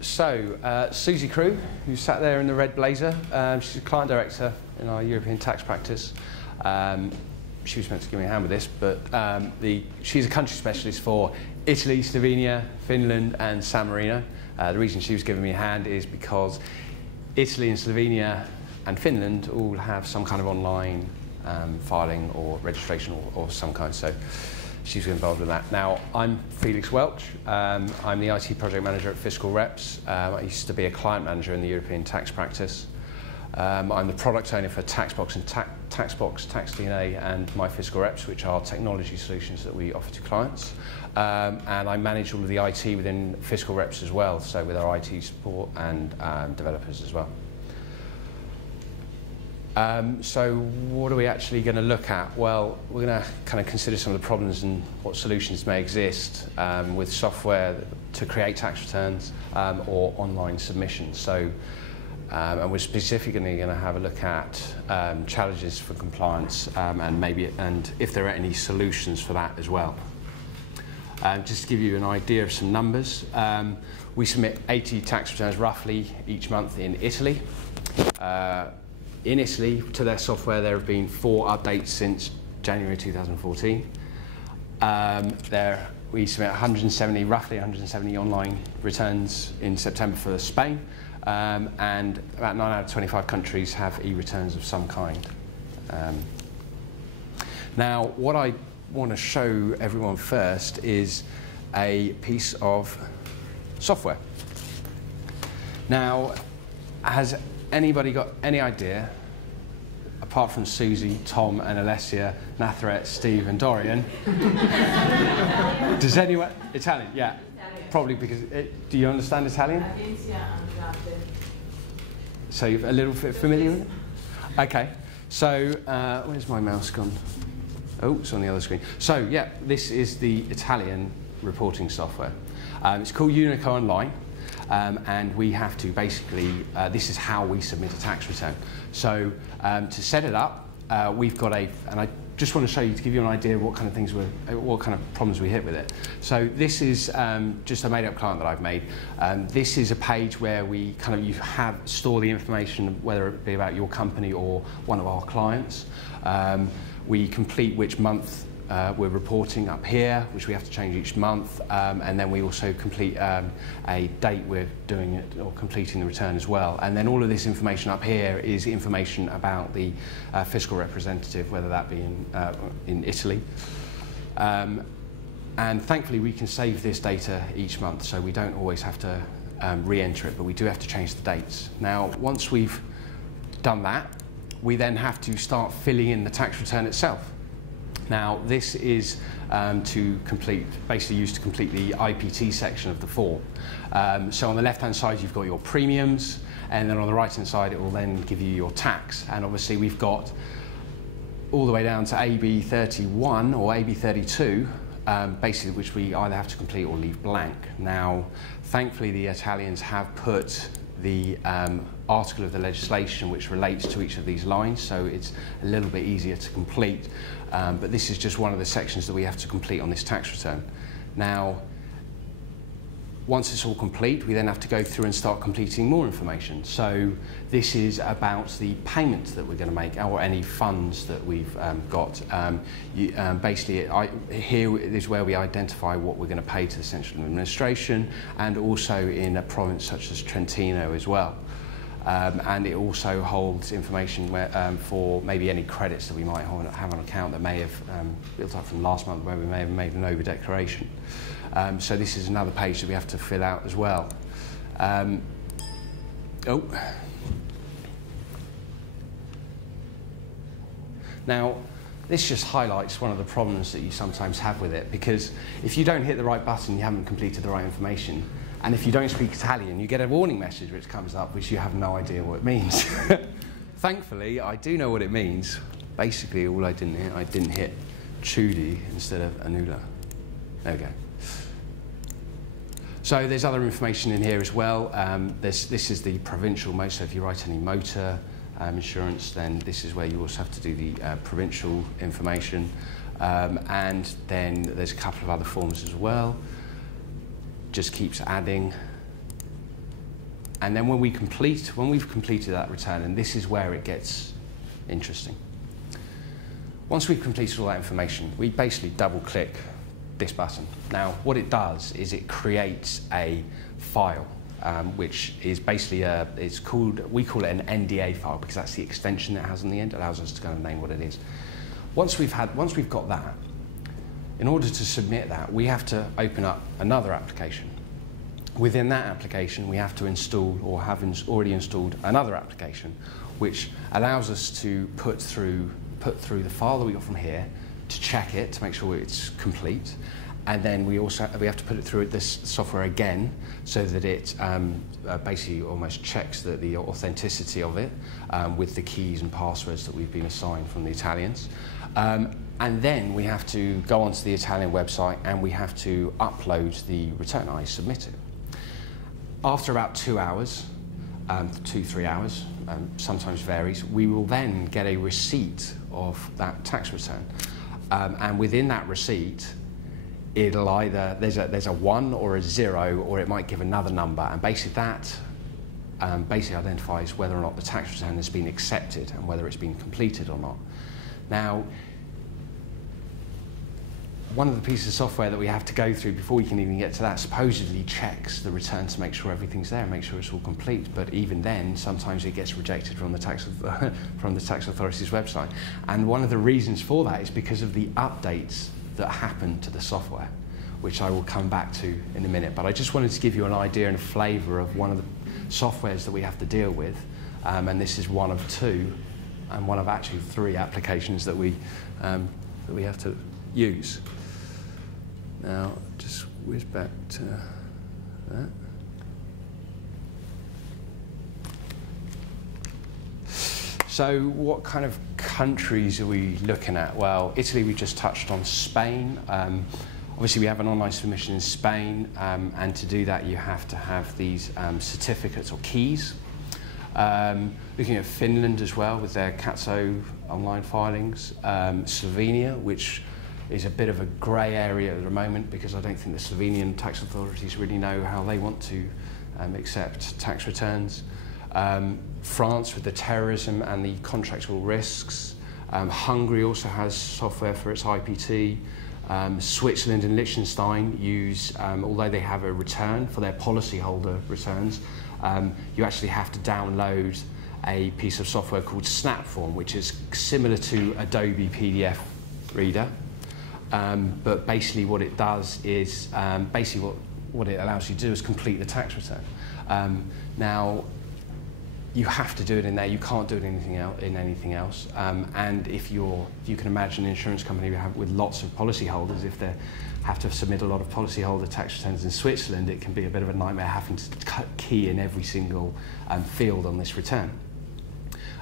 Susie Crew, who sat there in the red blazer, she's a client director in our European tax practice. She was meant to give me a hand with this, but she's a country specialist for Italy, Slovenia, Finland and San Marino. The reason she was giving me a hand is because Italy and Slovenia and Finland all have some kind of online filing or registration or some kind, so she's involved in that. Now, I'm Felix Welch. I'm the IT project manager at FiscalReps. I used to be a client manager in the European tax practice. I'm the product owner for TaxBox and TaxBox, TaxDNA and My FiscalReps, which are technology solutions that we offer to clients. And I manage all of the IT within FiscalReps as well, so with our IT support and developers as well. So what are we actually going to look at? Well, we're going to kind of consider some of the problems and what solutions may exist with software to create tax returns or online submissions. So, and we're specifically going to have a look at challenges for compliance and if there are any solutions for that as well. Just to give you an idea of some numbers, we submit 80 tax returns roughly each month in Italy. In Italy, to their software, there have been 4 updates since January 2014. We submit roughly 170 online returns in September for Spain, and about 9 out of 25 countries have e-returns of some kind. Now, what I want to show everyone first is a piece of software. Now, has anybody got any idea, apart from Susie, Tom and Alessia, Natharet, Steve and Dorian? Does anyone... Italian, yeah. Italian. Probably because... do you understand Italian? So you're a little bit familiar with it? Okay. So, where's my mouse gone? Oh, it's on the other screen. So, yeah, this is the Italian reporting software. It's called Unico Online. And we have to basically, this is how we submit a tax return. So to set it up, we've got and I just want to show you to give you an idea of what kind of things what kind of problems we hit with it. So this is just a made-up client that I've made. This is a page where we store the information, whether it be about your company or one of our clients. We complete which month we're reporting up here, which we have to change each month, and then we also complete a date we're doing it or completing the return as well. And then all of this information up here is information about the fiscal representative, whether that be in Italy. And thankfully we can save this data each month, so we don't always have to re-enter it, but we do have to change the dates. Now, once we've done that, we then have to start filling in the tax return itself. Now, this is basically used to complete the IPT section of the form. So on the left-hand side, you've got your premiums, and then on the right-hand side, it will then give you your tax. And obviously, we've got all the way down to AB31 or AB32, basically, which we either have to complete or leave blank. Now, thankfully, the Italians have put the article of the legislation which relates to each of these lines, so it's a little bit easier to complete. But this is just one of the sections that we have to complete on this tax return. Now, once it's all complete, we then have to go through and start completing more information. So this is about the payment that we're going to make, or any funds that we've got. Basically, here is where we identify what we're going to pay to the central administration, and also in a province such as Trentino as well. And it also holds information for maybe any credits that we might have on account that may have built up from last month, where we may have made an over-declaration. So this is another page that we have to fill out as well. Now, this just highlights one of the problems that you sometimes have with it, because if you don't hit the right button, you haven't completed the right information. And if you don't speak Italian, you get a warning message which comes up, which you have no idea what it means. Thankfully, I do know what it means. Basically, all I didn't hit Chudi instead of Anula. There we go. So there's other information in here as well. This is the provincial motor. So if you write any motor insurance, then this is where you also have to do the provincial information. And then there's a couple of other forms as well. Just keeps adding. And then when we've completed that return, and this is where it gets interesting. Once we've completed all that information, we basically double-click this button. Now, what it does is it creates a file, which is basically we call it an NDA file because that's the extension it has on the end. It allows us to kind of name what it is. Once we've got that, in order to submit that, we have to open up another application. Within that application, we have to install or have already installed another application, which allows us to put through the file that we got from here to check it to make sure it's complete, and then we have to put it through this software again so that it basically almost checks the authenticity of it with the keys and passwords that we've been assigned from the Italians. And then we have to go onto the Italian website and we have to upload the return I submitted. After about 2 hours, 2-3 hours, sometimes varies, we will then get a receipt of that tax return. And within that receipt, it'll either, there's a 1 or a 0, or it might give another number, and basically that basically identifies whether or not the tax return has been accepted and whether it's been completed or not. Now, one of the pieces of software that we have to go through before we can even get to that supposedly checks the return to make sure everything's there and make sure it's all complete. But even then, sometimes it gets rejected from the tax authority's website. And one of the reasons for that is because of the updates that happen to the software, which I will come back to in a minute. But I just wanted to give you an idea and a flavour of one of the softwares that we have to deal with. And this is one of 2, and one of actually 3 applications that we have to use. Now, just whiz back to that. So what kind of countries are we looking at? Well, Italy we just touched on. Spain. Obviously we have an online submission in Spain, and to do that you have to have these certificates or keys. Looking at Finland as well with their CATSO online filings. Slovenia, which is a bit of a grey area at the moment because I don't think the Slovenian tax authorities really know how they want to accept tax returns. France with the terrorism and the contractual risks. Hungary also has software for its IPT. Switzerland and Liechtenstein use, although they have a return for their policyholder returns, you actually have to download a piece of software called Snapform, which is similar to Adobe PDF Reader. But basically what it does is, what it allows you to do is complete the tax return. Now, you have to do it in there. You can't do it in anything else. And if you can imagine an insurance company with lots of policyholders, if they have to submit a lot of policyholder tax returns in Switzerland, it can be a bit of a nightmare having to key in every single field on this return.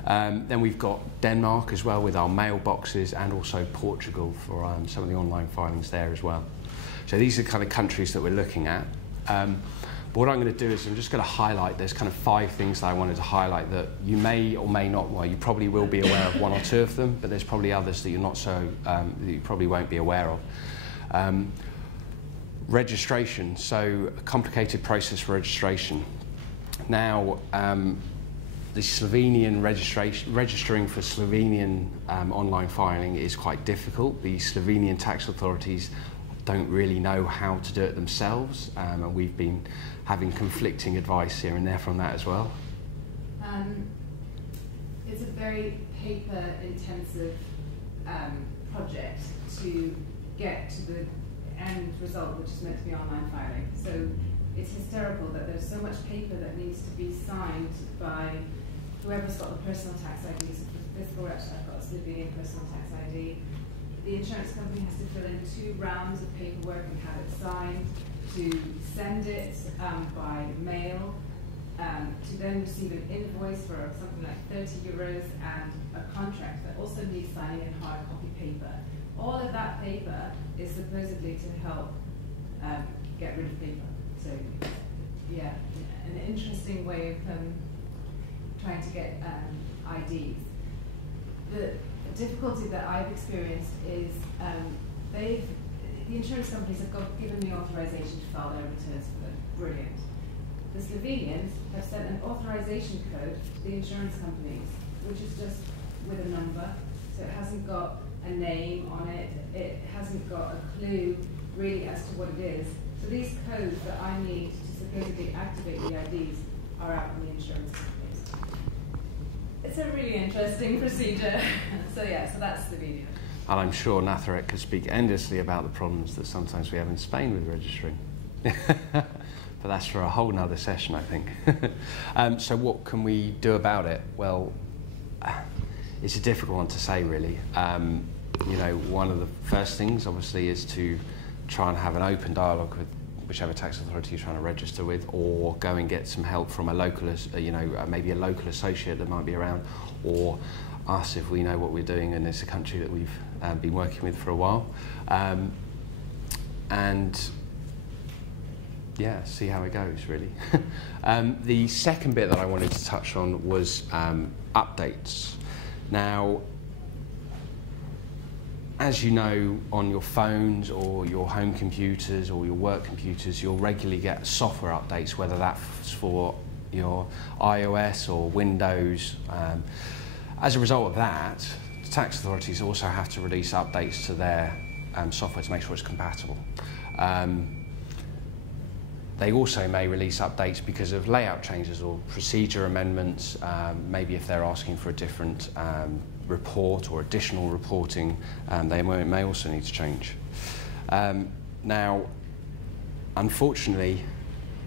Then we've got Denmark as well with our mailboxes, and also Portugal for some of the online filings there as well. So these are the kind of countries that we're looking at. But what I'm going to do is I'm just going to highlight, there's kind of 5 things that I wanted to highlight that you may or may not, well, you probably will be aware of 1 or 2 of them, but there's probably others that you're not so, that you probably won't be aware of. Registration, so a complicated process for registration. Now, the Slovenian registering for Slovenian online filing is quite difficult. The Slovenian tax authorities don't really know how to do it themselves, and we've been having conflicting advice here and there from that as well. It's a very paper-intensive project to get to the end result, which is meant to be online filing. So it's hysterical that there's so much paper that needs to be signed by whoever's got the personal tax ID. So for FiscalReps, I've got a Slovenian personal tax ID. The insurance company has to fill in 2 rounds of paperwork and have it signed, to send it by mail, to then receive an invoice for something like €30 and a contract that also needs signing in hard copy paper. All of that paper is supposedly to help get rid of paper. So, yeah, an interesting way of trying to get IDs. The difficulty that I've experienced is the insurance companies have given me authorization to file their returns for them. Brilliant. The Slovenians have sent an authorization code to the insurance companies, which is just with a number, so it hasn't got a name on it, it hasn't got a clue really as to what it is. So these codes that I need to supposedly activate the IDs are out on the insurance companies. It's a really interesting procedure. So yeah, so that's Slovenia. And I'm sure Natharet could speak endlessly about the problems that sometimes we have in Spain with registering. But that's for a whole nother session, I think. So what can we do about it? Well, it's a difficult one to say, really. You know, one of the first things, obviously, is to try and have an open dialogue with whichever tax authority you're trying to register with, or go and get some help from a local, you know, maybe a local associate that might be around, or us if we know what we're doing and it's a country that we've been working with for a while. And yeah, see how it goes, really. The second bit that I wanted to touch on was updates. Now, as you know, on your phones or your home computers or your work computers, you'll regularly get software updates, whether that's for your iOS or Windows. As a result of that, tax authorities also have to release updates to their software to make sure it's compatible. They also may release updates because of layout changes or procedure amendments, maybe if they're asking for a different report or additional reporting, they may also need to change. Now, unfortunately,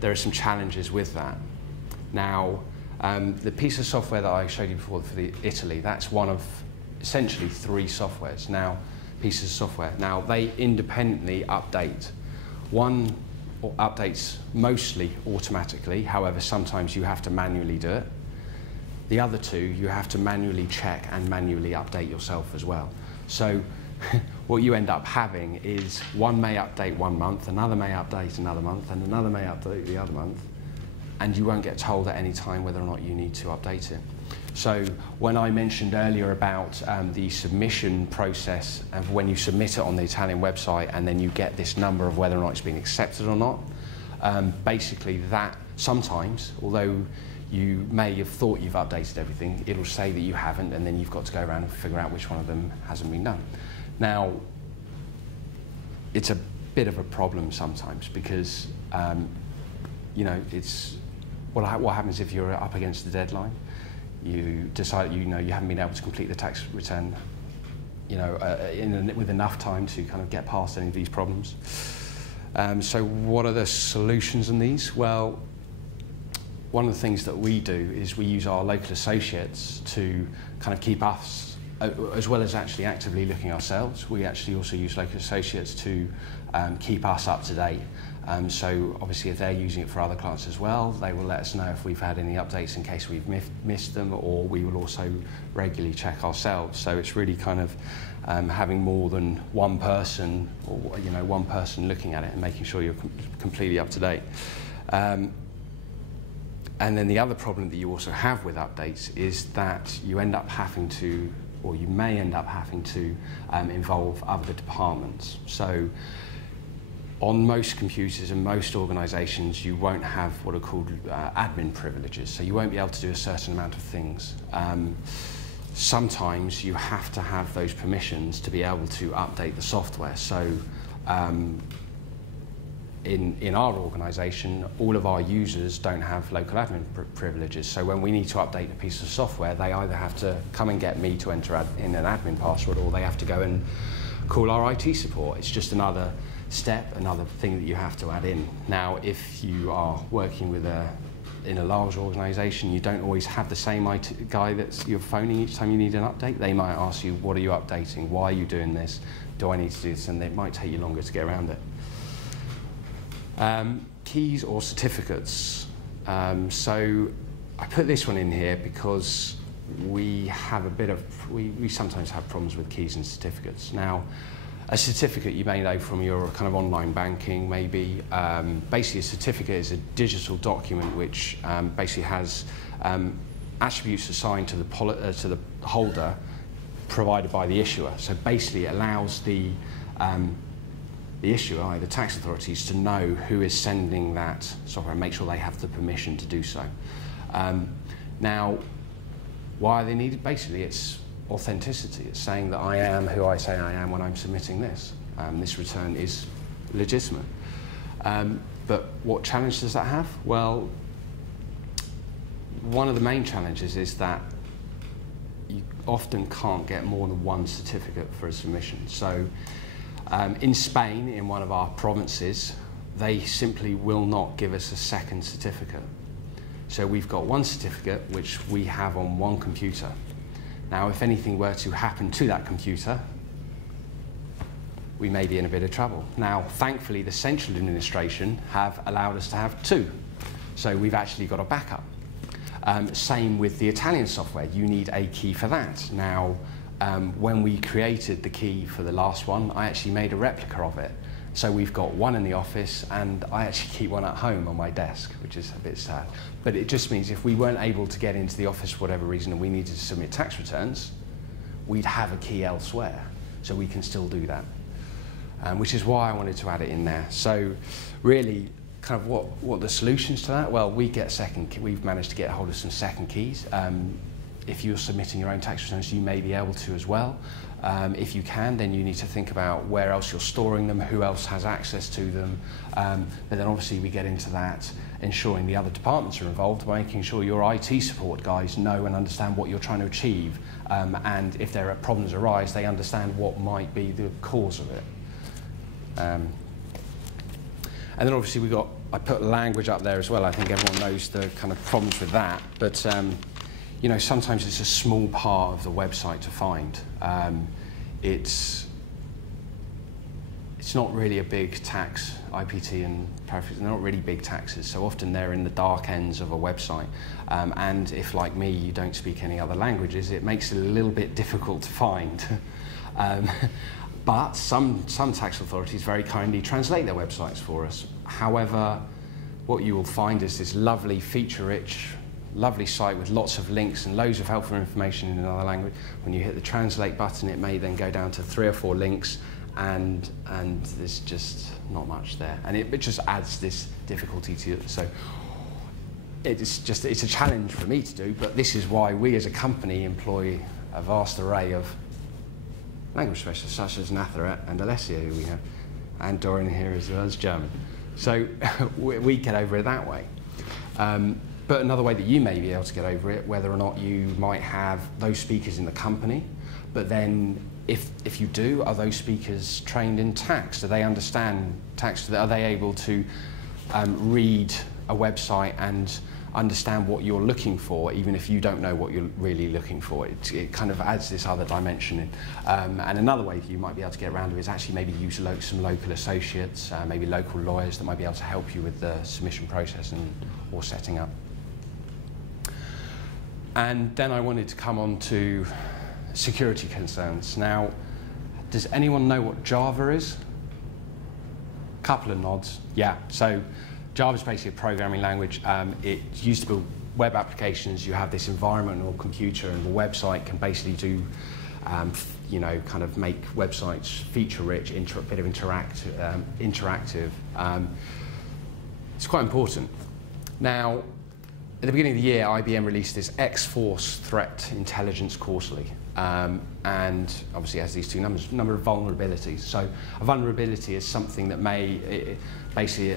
there are some challenges with that. Now, the piece of software that I showed you before for Italy, that's one of essentially 3 softwares. Now, pieces of software. Now, they independently update. One updates mostly automatically, however, sometimes you have to manually do it. The other 2, you have to manually check and manually update yourself as well. So what you end up having is one may update one month, another may update another month, and another may update the other month, and you won't get told at any time whether or not you need to update it. So when I mentioned earlier about the submission process of when you submit it on the Italian website and then you get this number of whether or not it's been accepted or not, basically that sometimes, although you may have thought you've updated everything, it'll say that you haven't, and then you've got to go around and figure out which one of them hasn't been done. Now, it's a bit of a problem sometimes because, you know, it's what happens if you're up against the deadline. You decide, you haven't been able to complete the tax return, with enough time to kind of get past any of these problems. So what are the solutions on these? Well, one of the things that we do is we use our local associates to kind of keep us, as well as actually actively looking ourselves, we actually also use local associates to keep us up to date. So obviously if they're using it for other clients as well, they will let us know if we've had any updates in case we've missed them, or we will also regularly check ourselves. So it's really kind of having more than one person, or one person looking at it and making sure you're completely up to date. And then the other problem that you also have with updates is that you end up having to, or you may end up having to involve other departments. So on most computers and most organisations, you won't have what are called admin privileges, so you won't be able to do a certain amount of things. Sometimes you have to have those permissions to be able to update the software. So in our organisation, all of our users don't have local admin privileges, so when we need to update a piece of software, they either have to come and get me to enter in an admin password, or they have to go and call our IT support. It's just another step, another thing that you have to add in. Now, if you are working with in a large organisation, you don't always have the same IT guy that you're phoning each time you need an update. They might ask you, what are you updating? Why are you doing this? Do I need to do this? And it might take you longer to get around it. Keys or certificates. So I put this one in here because we have we sometimes have problems with keys and certificates. Now, a certificate you may know from your kind of online banking, maybe. Basically, a certificate is a digital document which basically has attributes assigned to the holder provided by the issuer. So basically, it allows the the issuer, the tax authorities, to know who is sending that software and make sure they have the permission to do so. Now, why are they needed? Basically, it's authenticity. It's saying that I am who I say I am when I'm submitting this. This return is legitimate. But what challenge does that have? Well, one of the main challenges is that you often can't get more than one certificate for a submission. So in Spain, in one of our provinces, they simply will not give us a second certificate. So we've got one certificate which we have on one computer. Now, if anything were to happen to that computer, we may be in a bit of trouble. Now, thankfully, the central administration have allowed us to have two. So we've actually got a backup. Same with the Italian software. You need a key for that. Now, when we created the key for the last one, I actually made a replica of it. So we've got one in the office, and I actually keep one at home on my desk, which is a bit sad. But it just means if we weren't able to get into the office for whatever reason and we needed to submit tax returns, we'd have a key elsewhere. So we can still do that, which is why I wanted to add it in there. So really, kind of what the solutions to that? Well, we've managed to get hold of some second keys. If you're submitting your own tax returns, you may be able to as well. If you can, then you need to think about where else you're storing them, who else has access to them. But then obviously we get into that, ensuring the other departments are involved, making sure your IT support guys know and understand what you're trying to achieve. And if there are problems arise, they understand what might be the cause of it. And then obviously I put language up there as well. I think everyone knows the kind of problems with that. But you know, sometimes it's a small part of the website to find. It's not really a big tax, IPT and paraprofits, they're not really big taxes, so often they're in the dark ends of a website. And if, like me, you don't speak any other languages, it makes it a little bit difficult to find. But some tax authorities very kindly translate their websites for us. However, what you will find is this lovely, feature-rich, lovely site with lots of links and loads of helpful information in another language. When you hit the translate button, it may then go down to 3 or 4 links, and there's just not much there. And it just adds this difficulty to it. So it's a challenge for me to do, but this is why we as a company employ a vast array of language specialists, such as Natharet and Alessia, who we have, and Dorian here as well as German. So we get over it that way. But another way that you may be able to get over it, whether or not you might have those speakers in the company, but then if you do, are those speakers trained in tax? Do they understand tax? Are they able to read a website and understand what you're looking for, even if you don't know what you're really looking for? It kind of adds this other dimension in. And another way that you might be able to get around it is actually maybe use some local associates, maybe local lawyers that might be able to help you with the submission process or setting up. And then I wanted to come on to security concerns. Now, does anyone know what Java is? A couple of nods. Yeah, so Java is basically a programming language. It's used to build web applications. You have this environment or computer, and the website can basically do, you know, kind of make websites feature-rich, a bit of interactive. It's quite important. Now, at the beginning of the year, IBM released this X-Force Threat Intelligence Quarterly, and obviously it has these two number of vulnerabilities. So a vulnerability is something that may, basically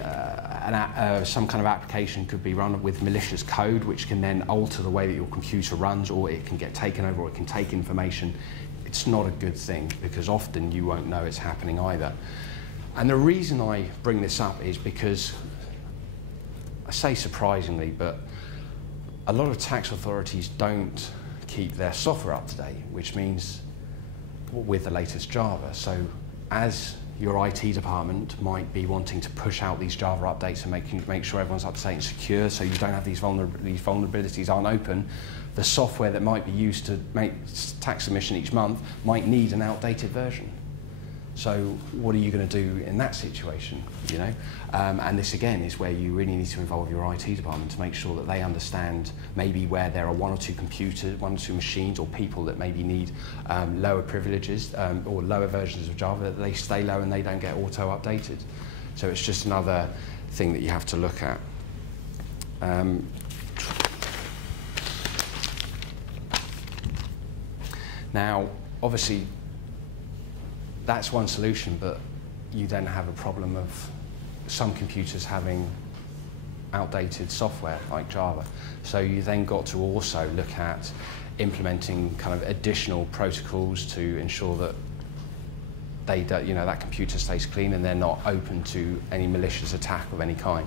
some kind of application could be run with malicious code, which can then alter the way that your computer runs, or it can get taken over, or it can take information. It's not a good thing, because often you won't know it's happening either. And the reason I bring this up is because, I say surprisingly, but a lot of tax authorities don't keep their software up to date, which means with the latest Java. So as your IT department might be wanting to push out these Java updates and make sure everyone's up to date and secure, so you don't have these vulnerabilities aren't open, the software that might be used to make tax submission each month might need an outdated version. So what are you going to do in that situation, you know? And this again is where you really need to involve your IT department to make sure that they understand maybe where there are one or two computers, one or two machines or people that maybe need lower privileges or lower versions of Java, that they stay low and they don't get auto-updated. So it's just another thing that you have to look at. Now, obviously, that's one solution, but you then have a problem of some computers having outdated software like Java. So you then got to also look at implementing kind of additional protocols to ensure that they don't, you know, that computer stays clean and they're not open to any malicious attack of any kind.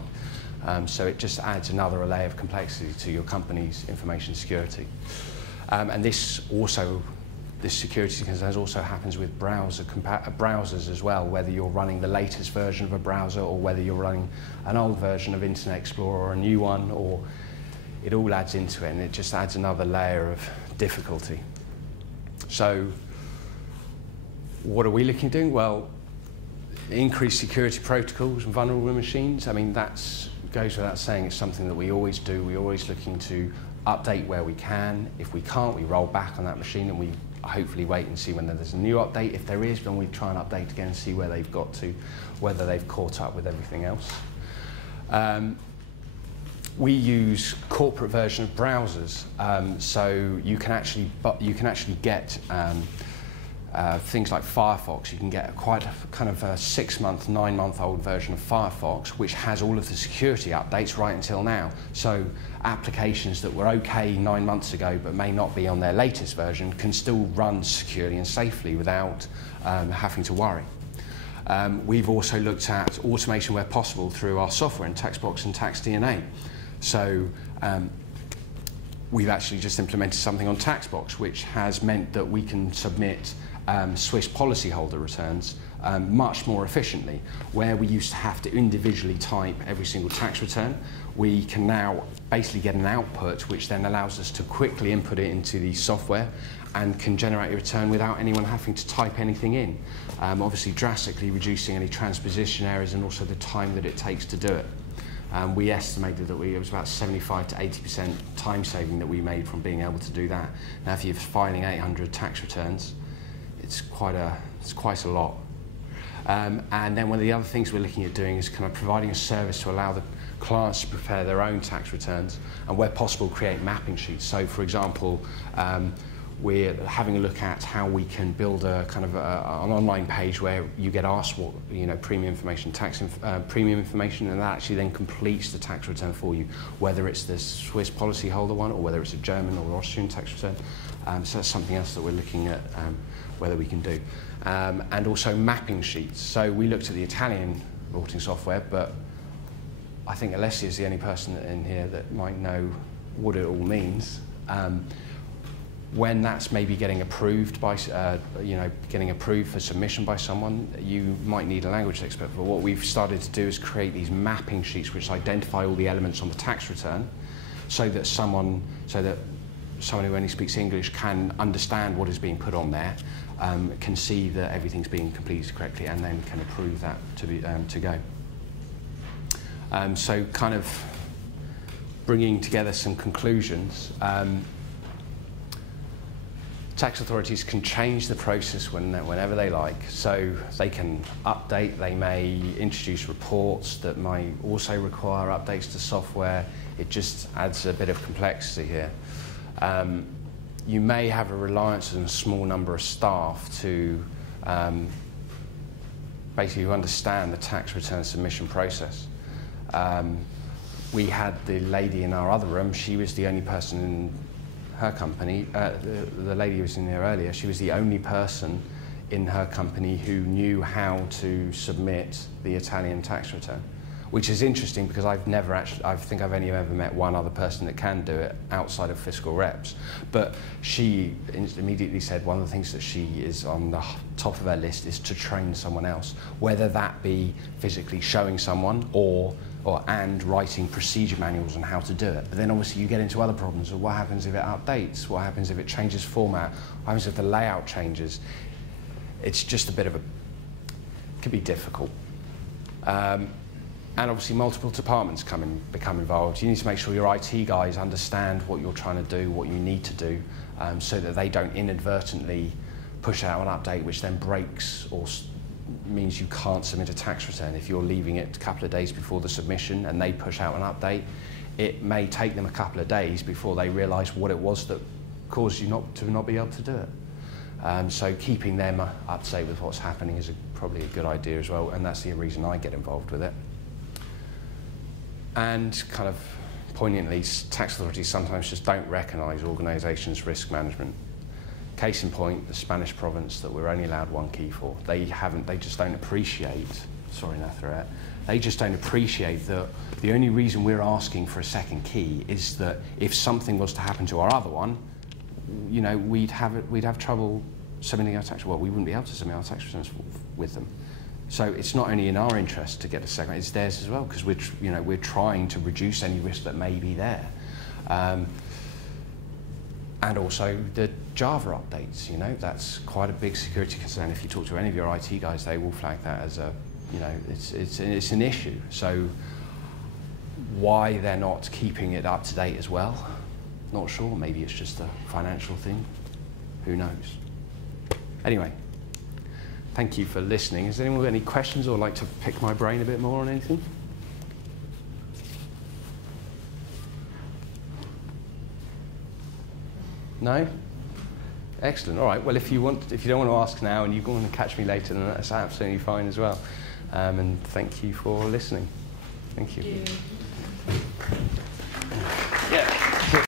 So it just adds another layer of complexity to your company's information security. And this security concerns also happens with browsers as well, whether you're running the latest version of a browser or whether you're running an old version of Internet Explorer or a new one, or it all adds into it, and it just adds another layer of difficulty. So what are we looking at doing? Well, increased security protocols and vulnerable machines. I mean, that goes without saying. It's something that we always do. We're always looking to update where we can. If we can't, we roll back on that machine and we hopefully wait and see when there's a new update. If there is, then we try and update again and see where they've got to, whether they've caught up with everything else. We use corporate version of browsers, so you can actually get things like Firefox. You can get quite a kind of a 6-month, 9-month-old version of Firefox, which has all of the security updates right until now. So applications that were okay 9 months ago but may not be on their latest version can still run securely and safely without having to worry. We've also looked at automation where possible through our software in TaxBox and TaxDNA. So we've actually just implemented something on TaxBox which has meant that we can submit Swiss policyholder returns much more efficiently. Where we used to have to individually type every single tax return, we can now basically get an output which then allows us to quickly input it into the software and can generate a return without anyone having to type anything in. Obviously drastically reducing any transposition errors and also the time that it takes to do it. We estimated that it was about 75 to 80% time saving that we made from being able to do that. Now if you're filing 800 tax returns, it's quite a lot. And then one of the other things we're looking at doing is kind of providing a service to allow the clients to prepare their own tax returns and where possible create mapping sheets. So for example, we're having a look at how we can build a kind of an online page where you get asked what, you know, premium information, premium information, and that actually then completes the tax return for you, whether it's the Swiss policyholder one or whether it's a German or Austrian tax return. So that's something else that we're looking at whether we can do. And also mapping sheets. So we looked at the Italian reporting software, but I think Alessia is the only person in here that might know what it all means. When that's maybe getting approved by, getting approved for submission by someone, you might need a language expert. But what we've started to do is create these mapping sheets which identify all the elements on the tax return, so that someone who only speaks English can understand what is being put on there, can see that everything's being completed correctly, and then can approve that to go. So kind of bringing together some conclusions. Tax authorities can change the process whenever they like. So they can update, they may introduce reports that might also require updates to software. It just adds a bit of complexity here. You may have a reliance on a small number of staff to basically understand the tax return submission process. We had the lady in our other room. She was the only person in her company, the lady who was in there earlier, she was the only person in her company who knew how to submit the Italian tax return, which is interesting because I think I've only ever met one other person that can do it outside of FiscalReps. But she immediately said one of the things that she is on the top of her list is to train someone else, whether that be physically showing someone and writing procedure manuals on how to do it. But then obviously you get into other problems of what happens if it updates, what happens if it changes format, what happens if the layout changes. It's just a bit of a can be difficult. And obviously multiple departments become involved. You need to make sure your IT guys understand what you're trying to do, what you need to do, so that they don't inadvertently push out an update which then breaks or means you can't submit a tax return. If you're leaving it a couple of days before the submission and they push out an update, it may take them a couple of days before they realise what it was that caused you not be able to do it. So keeping them up to date with what's happening is probably a good idea as well, and that's the reason I get involved with it. And kind of poignantly, tax authorities sometimes just don't recognise organisations' risk management. Case in point, the Spanish province that we're only allowed one key for. They just don't appreciate, sorry Natharet, they just don't appreciate that the only reason we're asking for a second key is that if something was to happen to our other one, you know, we'd have trouble submitting our tax, well, we wouldn't be able to submit our tax returns with them. So it's not only in our interest to get a second, it's theirs as well, because we're trying to reduce any risk that may be there. And also the Java updates, you know, that's quite a big security concern. If you talk to any of your IT guys, they will flag that as a, you know, it's an issue. So why they're not keeping it up to date as well, not sure. Maybe it's just a financial thing. Who knows? Anyway. Thank you for listening. Has anyone got any questions or like to pick my brain a bit more on anything? No? Excellent. All right. Well, if you don't want to ask now and you want to catch me later, then that's absolutely fine as well. And thank you for listening. Thank you.